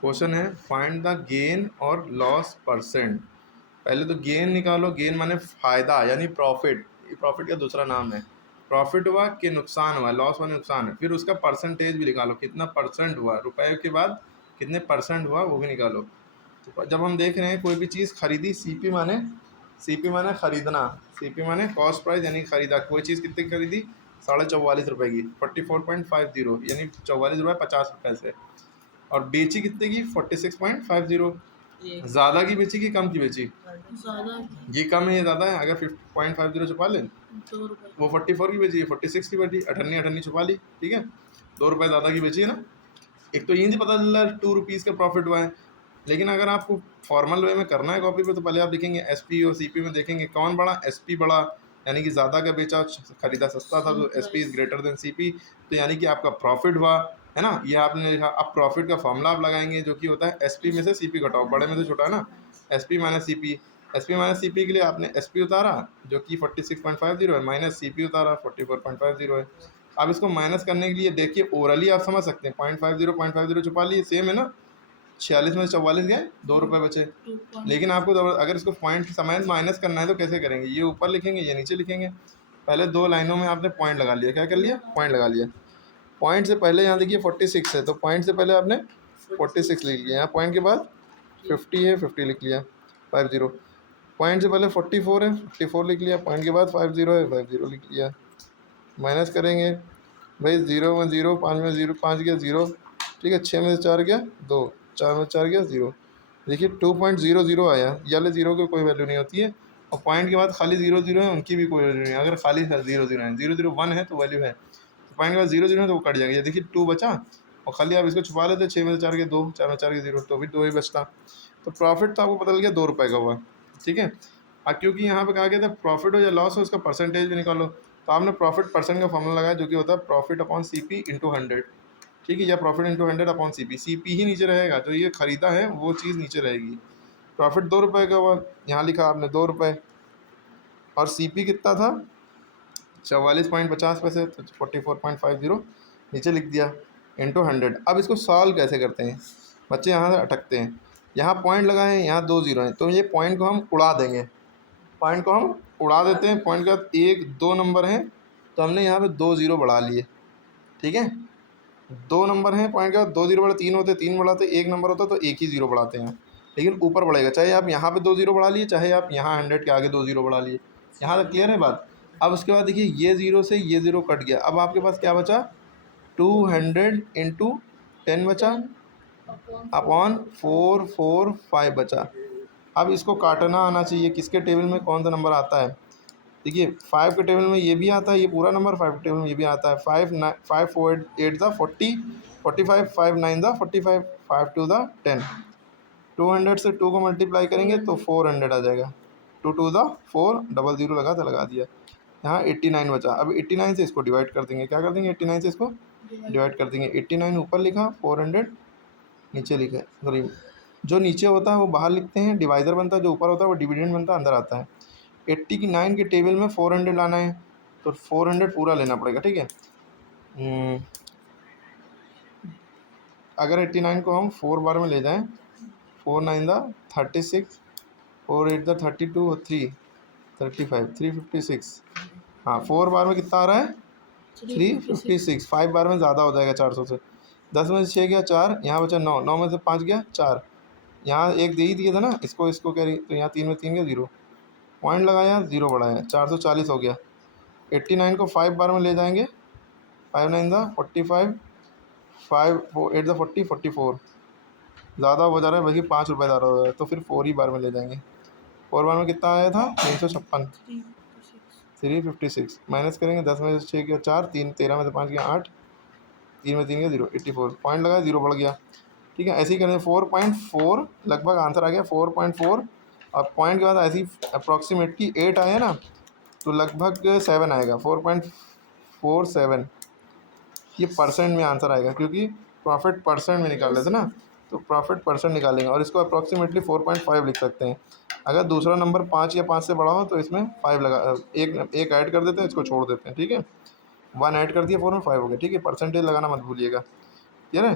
Question है find the gain और loss percent. पहले तो गेन निकालो, गेन माने फायदा यानी प्रॉफिट, ये प्रॉफिट का दूसरा नाम है। प्रॉफिट हुआ कि नुकसान हुआ, लॉस माने नुकसान है। फिर उसका परसेंटेज भी निकालो, कितना परसेंट हुआ, रुपए के बाद कितने परसेंट हुआ वो भी निकालो। तो जब हम देख रहे हैं कोई भी चीज़ खरीदी, सीपी माने खरीदना, सीपी माने कॉस्ट प्राइस यानी खरीदा। कोई चीज़ कितने की खरीदी, 44.5 की, 44.50 यानी 44 रुपये 50 पैसे। और बेची कितने की, 46.50। ज़्यादा की बेची कि कम की बेची, ये कम है ये ज़्यादा है। अगर 50.50 छुपा लें, वो 44 की बेची, 46 की बेची, अठन्नी अठन्नी छुपा ली, ठीक है, 2 रुपये ज़्यादा की बेची है ना। एक तो ये नहीं पता चल रहा है 2 रुपीज़ का प्रॉफिट हुआ है। लेकिन अगर आपको फॉर्मल वे में करना है कॉपी पे, तो पहले आप देखेंगे एसपी और सीपी में देखेंगे कौन बड़ा, एसपी बड़ा यानी कि ज़्यादा का बेचा, खरीदा सस्ता था तो SP is greater than CP, तो यानी कि आपका प्रॉफिट हुआ, है ना। ये आपने लिखा। अब प्रॉफिट का फॉर्मूला आप लगाएंगे जो कि होता है एसपी में से सीपी घटाओ, बड़े में से छोटा है ना, SP minus CP. SP minus CP के लिए आपने एसपी उतारा जो कि 46.50 है, माइनस सीपी उतारा 44.50 है। अब इसको माइनस करने के लिए देखिए, ओरली आप समझ सकते हैं, 0.50 छुपा लिए, सेम है ना। 46 में से 44 गए, 2 रुपये बचे। लेकिन आपको अगर इसको पॉइंट समेत माइनस करना है तो कैसे करेंगे, ये ऊपर लिखेंगे ये नीचे लिखेंगे। पहले 2 लाइनों में आपने पॉइंट लगा लिया, क्या कर लिया, पॉइंट लगा लिया। पॉइंट से पहले यहाँ देखिए 46 है, तो पॉइंट से पहले आपने 46 लिख लिया। यहाँ पॉइंट के बाद 50 है, 50 लिख लिया, 50। पॉइंट से पहले 44 है, 44 लिख लिया। पॉइंट के बाद 50 है, 50 लिख लिया। माइनस करेंगे भाई, 0 में 0, 5 में 0, 5 गया 0, ठीक है। 6 में से 4 गया 2, 4 में 4 गया 0। देखिए 2.00 आया, याले 0 की कोई वैल्यू नहीं होती है। और पॉइंट के बाद खाली 0 0 है, उनकी भी कोई वैल्यू नहीं है। अगर खाली 0 0 है, 0 0 1 है तो वैल्यू है, तो पॉइंट के बाद 0 0 है तो वो कट जाएगा। ये देखिए 2 बचा, और खाली आप इसको छुपा लेते, 6 में से 4 के 2, 4 में 4 के 0, तो भी 2 ही बचता। तो प्रॉफिट तो आपको पता लग गया 2 रुपये का हुआ, ठीक है। अब क्योंकि यहाँ पे कहा गया था प्रॉफिट हो या लॉस हो उसका परसेंटेज भी निकालो, तो आपने प्रॉफिट परसेंट का फॉर्मूला लगाया जो कि होता है प्रॉफिट अपॉन सीपी इंटू 100, ठीक है, या profit into 100 upon CP. CP ही नीचे रहेगा, जो ये खरीदा है वो चीज़ नीचे रहेगी। प्रॉफिट 2 रुपये का हुआ, यहाँ लिखा आपने 2 रुपये, और सीपी कितना था, 44.50 पैसे, तो 44.50 नीचे लिख दिया, इंटू 100। अब इसको सॉल्व कैसे करते हैं, बच्चे यहाँ से अटकते हैं। यहाँ पॉइंट लगाए हैं, यहाँ 2 0 हैं, तो ये पॉइंट को हम उड़ा देंगे, पॉइंट को हम उड़ा देते हैं। पॉइंट के बाद 1 2 नंबर हैं, तो हमने यहाँ पे 2 0 बढ़ा लिए, ठीक है। 2 नंबर हैं, पॉइंट के बाद 2 0 बढ़ा, 3 होते 3 बढ़ाते, 1 नंबर होता तो 1 ही 0 बढ़ाते हैं, लेकिन ऊपर बढ़ेगा। चाहे आप यहाँ पे 2 0 बढ़ा लिए, चाहे आप यहाँ 100 के आगे 2 0 बढ़ा लिए। यहाँ तक क्लियर है बात। अब उसके बाद देखिए ये 0 से ये 0 कट गया, अब आपके पास क्या बचा, 200 इंटू 10 बचा, अपॉन 445 बचा। अब इसको काटना आना चाहिए, किसके टेबल में कौन सा नंबर आता है। देखिए 5 के टेबल में ये भी आता है, ये पूरा नंबर 5 के टेबल में ये भी आता है। 5 4 8 द 40, 45, 5 9 द 45, 5 2 द 10। 200 से 2 को मल्टीप्लाई करेंगे तो 400 आ जाएगा। 2 2 द 4, डबल 0 लगा था, लगा दिया। यहाँ 89 बचा, अब 89 से इसको डिवाइड कर देंगे, क्या कर देंगे, 89 से इसको डिवाइड कर देंगे। 89 ऊपर लिखा, 400 नीचे लिखा, सॉरी जो नीचे होता है वो बाहर लिखते हैं, डिवाइज़र बनता है, जो ऊपर होता है वो डिविडेंड बनता है, अंदर आता है। 89 के टेबल में 400 लाना है, तो 400 पूरा लेना पड़ेगा, ठीक है। अगर 89 को हम 4 बार में ले जाएं, 4 9 द 36, 4 8 द 32 और 3 35, 356। हाँ 4 बार में कितना आ रहा है, 356। 5 बार में ज़्यादा हो जाएगा 400 से। 10 में से 6 गया 4, यहाँ बचा 9, 9 में से 5 गया 4, यहाँ एक दे ही दिया था ना, इसको इसको कैरी, तो यहाँ 3 में 3 गया 0, पॉइंट लगाया 0 बढ़ाया, 440 हो गया। 89 को 5 बार में ले जाएंगे, 5 9 द 45, 5 8 द 40, 44, ज़्यादा हो जा रहा है बल्कि 5 रुपये ज़्यादा हो रहा है, तो फिर 4 ही बार में ले जाएंगे। 4 बार में कितना आया था, 356, 356 माइनस करेंगे, 10 में से 6 गया 4, 3 13 में से 5 गया 8, 3 में 3 गया 0, 84, पॉइंट लगाया 0 बढ़ गया, ठीक है। ऐसे ही करेंगे 4.4, लगभग आंसर आ गया 4.4, और पॉइंट के बाद ऐसी अप्रॉक्सीमेटली 8 आया ना, तो लगभग 7 आएगा, 4.47। ये परसेंट में आंसर आएगा, क्योंकि प्रॉफिट परसेंट में निकाल रहे थे ना, तो प्रॉफिट परसेंट निकालेंगे, और इसको अप्रॉक्सीमेटली 4.5 लिख सकते हैं। अगर दूसरा नंबर 5 या 5 से बड़ा हो तो इसमें 5 लगा, एक ऐड कर देते हैं, इसको छोड़ देते हैं, ठीक है। 1 ऐड कर दिया, 4 में 5 हो गया, ठीक है। परसेंटेज लगाना मत भूलिएगा, ठीक है।